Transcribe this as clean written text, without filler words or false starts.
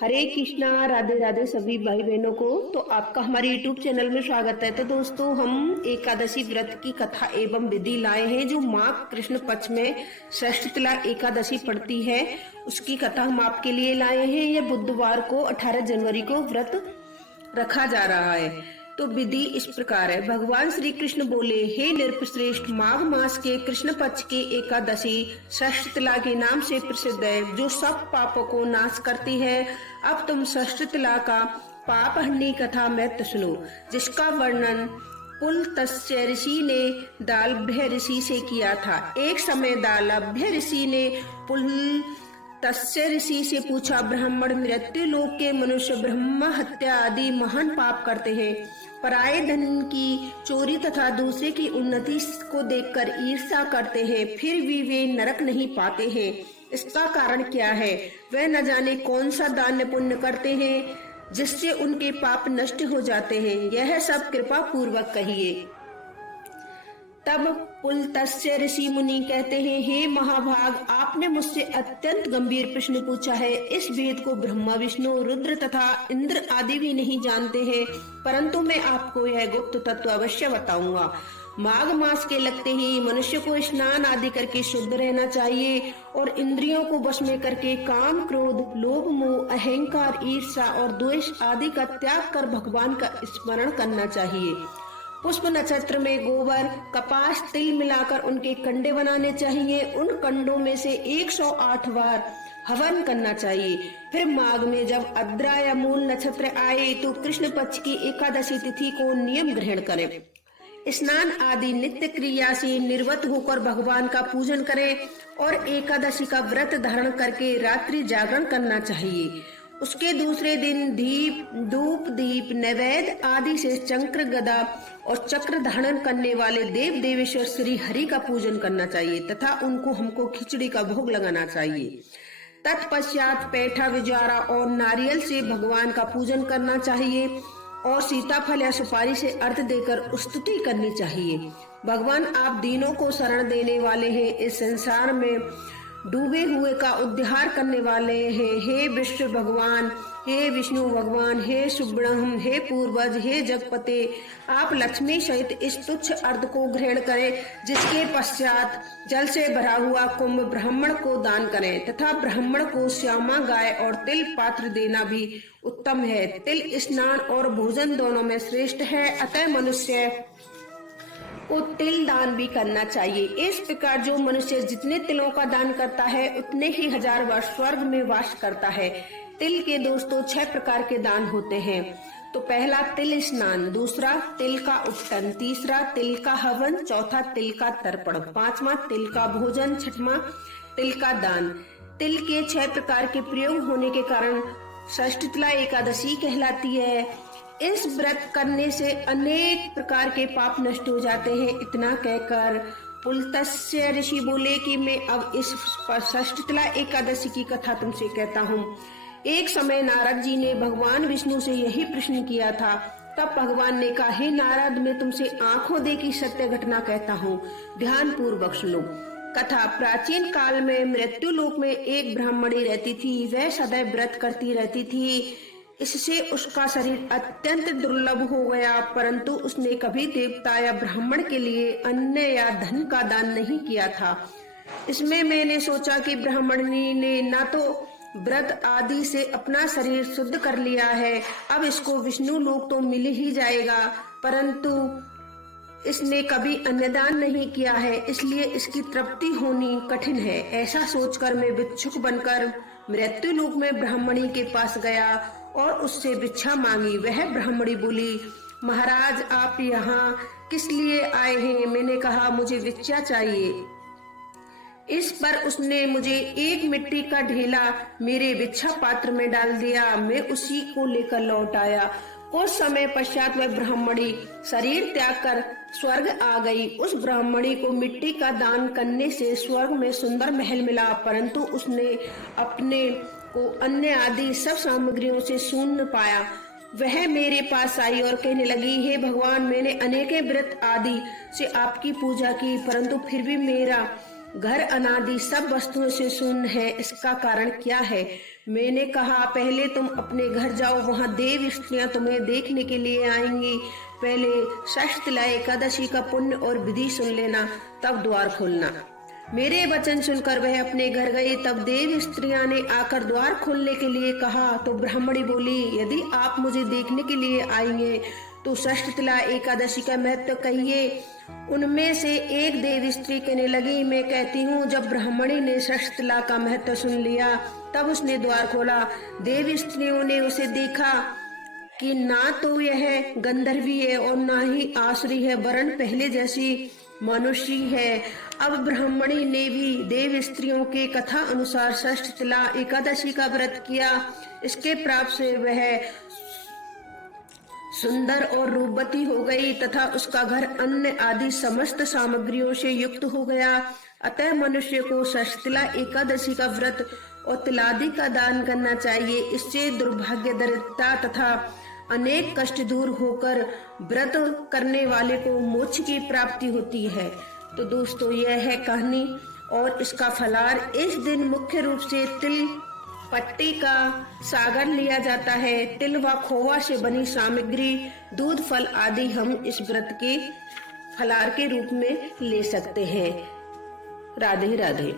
हरे कृष्णा, राधे राधे सभी भाई बहनों को। तो आपका हमारे YouTube चैनल में स्वागत है। तो दोस्तों, हम एकादशी व्रत की कथा एवं विधि लाए हैं जो माघ कृष्ण पक्ष में षष्ठीतला एकादशी पड़ती है, उसकी कथा हम आपके लिए लाए हैं। यह बुधवार को 18 जनवरी को व्रत रखा जा रहा है। तो विधि इस प्रकार है। भगवान श्री कृष्ण बोले, हे नृपश्रेष्ठ, माघ मास के कृष्ण पक्ष की एकादशी षष्ठीतला के नाम से प्रसिद्ध है, जो सब पापों को नाश करती है। अब तुम षष्ठीतला का पाप हरनी कथा मृत सुनो, जिसका वर्णन पुलत्स्य ऋषि ने दालभ्य ऋषि से किया था। एक समय दालभ्य ऋषि ने पुलत्स्य ऋषि से पूछा, ब्राह्मण मृत्यु लोक के मनुष्य ब्रह्म हत्या आदि महान पाप करते हैं, पराये धन की चोरी तथा दूसरे की उन्नति को देखकर ईर्ष्या करते हैं, फिर भी वे नरक नहीं पाते हैं। इसका कारण क्या है? वे न जाने कौन सा दान पुण्य करते हैं जिससे उनके पाप नष्ट हो जाते हैं। यह सब कृपा पूर्वक कहिए। तब पुलत्स्य ऋषि मुनि कहते हैं, हे महाभाग, आपने मुझसे अत्यंत गंभीर प्रश्न पूछा है। इस वेद को ब्रह्मा, विष्णु, रुद्र तथा इंद्र आदि भी नहीं जानते हैं, परंतु मैं आपको यह गुप्त तत्व अवश्य बताऊंगा। माघ मास के लगते ही मनुष्य को स्नान आदि करके शुद्ध रहना चाहिए और इंद्रियों को वश में करके काम, क्रोध, लोभ, मोह, अहंकार, ईर्ष्या और द्वेष आदि का त्याग कर भगवान का स्मरण करना चाहिए। पुष्प नक्षत्र में गोबर, कपास, तिल मिलाकर उनके कंडे बनाने चाहिए। उन कंडों में से 108 बार हवन करना चाहिए। फिर माघ में जब आर्द्रा या मूल नक्षत्र आए तो कृष्ण पक्ष की एकादशी तिथि को नियम ग्रहण करें। स्नान आदि नित्य क्रिया से निर्वत होकर भगवान का पूजन करें और एकादशी का व्रत धारण करके रात्रि जागरण करना चाहिए। उसके दूसरे दिन धूप दीप नैवेद्य आदि से चक्र, गदा और चक्र धारण करने वाले देव देवेश्वर श्री हरि का पूजन करना चाहिए तथा हमको खिचड़ी का भोग लगाना चाहिए। तत्पश्चात पैठा, विजारा और नारियल से भगवान का पूजन करना चाहिए और सीताफल या सुपारी से अर्घ देकर स्तुति करनी चाहिए। भगवान, आप दीनों को शरण देने वाले हैं, इस संसार में डूबे हुए का उद्धार करने वाले हैं। हे विष्णु भगवान, हे विष्णु भगवान, हे सुब्रह्म, हे पूर्वज, हे जगपते, आप लक्ष्मी सहित इस तुच्छ अर्घ को ग्रहण करें, जिसके पश्चात जल से भरा हुआ कुंभ ब्राह्मण को दान करें तथा ब्राह्मण को श्यामा गाय और तिल पात्र देना भी उत्तम है। तिल स्नान और भोजन दोनों में श्रेष्ठ है, अतः मनुष्य को तिल दान भी करना चाहिए। इस प्रकार जो मनुष्य जितने तिलों का दान करता है उतने ही 1000 वर्ष स्वर्ग में वास करता है। तिल के दोस्तों 6 प्रकार के दान होते हैं। तो पहला तिल स्नान, दूसरा तिल का उपटन, तीसरा तिल का हवन, चौथा तिल का तर्पण, पांचवा तिल का भोजन, छठवां तिल का दान। तिल के 6 प्रकार के प्रयोग होने के कारण षष्ठीतला एकादशी कहलाती है। इस व्रत करने से अनेक प्रकार के पाप नष्ट हो जाते हैं। इतना कहकर पुलत्स्य ऋषि बोले कि मैं अब इस षष्ठीतला एकादशी की कथा तुमसे कहता हूँ। एक समय नारद जी ने भगवान विष्णु से यही प्रश्न किया था। तब भगवान ने कहा, हे नारद, मैं तुमसे आंखों देखी सत्य घटना कहता हूँ, ध्यान पूर्वक सुनो। कथा। प्राचीन काल में मृत्यु लोक में एक ब्राह्मणी रहती थी। वह सदैव व्रत करती रहती थी, इससे उसका शरीर अत्यंत दुर्लभ हो गया, परंतु उसने कभी देवता या ब्राह्मण के लिए अन्न या धन का दान नहीं किया था। इसमें मैंने सोचा कि ब्राह्मणी ने न तो व्रत आदि से अपना शरीर शुद्ध कर लिया है, अब इसको विष्णु लोक तो मिल ही जाएगा, परंतु इसने कभी अन्नदान नहीं किया है, इसलिए इसकी तृप्ति होनी कठिन है। ऐसा सोचकर मैं भिक्षुक बनकर मृत्यु लोक में ब्राह्मणी के पास गया और उससे भिक्षा मांगी। वह ब्राह्मणी बोली, महाराज, आप यहाँ किस लिए आए हैं? मैंने कहा, मुझे भिक्षा चाहिए। इस पर उसने मुझे एक मिट्टी का ढेला मेरे भिक्षा पात्र में डाल दिया। मैं उसी को लेकर लौट आया। कुछ समय पश्चात वह ब्राह्मणी शरीर त्याग कर स्वर्ग आ गई। उस ब्राह्मणी को मिट्टी का दान करने से स्वर्ग में सुंदर महल मिला, परंतु उसने अपने को अन्य आदि सब सामग्रियों से शून्य पाया। वह मेरे पास आई और कहने लगी, हे भगवान, मैंने अनेक व्रत आदि से आपकी पूजा की, परंतु फिर भी मेरा घर अनादि सब वस्तुओं से शून्य है। इसका कारण क्या है? मैंने कहा पहले तुम अपने घर जाओ, वहाँ देव स्त्रियां तुम्हें देखने के लिए आएंगी। पहले षष्ठिला एकादशी का पुण्य और विधि सुन लेना, तब द्वार खोलना। मेरे वचन सुनकर वह अपने घर गई। तब देव स्त्रियां ने आकर द्वार खोलने के लिए कहा तो ब्राह्मणी बोली, यदि आप मुझे देखने के लिए आएंगे तो षष्ठिला एकादशी का महत्व कहिए। उनमें से एक देव स्त्री कहने लगी, मैं कहती हूँ। जब ब्राह्मणी ने षष्ठिला का महत्व सुन लिया तब उसने द्वार खोला। देव स्त्रियों ने उसे देखा कि ना तो यह गंधर्वी है और ना ही आसुरी है, वरन पहले जैसी मनुष्य है। अब ब्राह्मणी ने भी देव स्त्रियों के कथा अनुसार षष्ठिला एकादशी का व्रत किया। इसके प्राप्त से वह सुंदर और रूपवती हो गई तथा उसका घर अन्न आदि समस्त सामग्रियों से युक्त हो गया। अतः मनुष्य को षष्ठिला एकादशी का व्रत और तिलादि का दान करना चाहिए। इससे दुर्भाग्य, दरिद्रता तथा अनेक कष्ट दूर होकर व्रत करने वाले को मोक्ष की प्राप्ति होती है। तो दोस्तों, यह है कहानी और इसका फलार। इस दिन मुख्य रूप से तिल पट्टी का सागर लिया जाता है। तिल व खोवा से बनी सामग्री, दूध, फल आदि हम इस व्रत के फलार के रूप में ले सकते हैं। राधे राधे।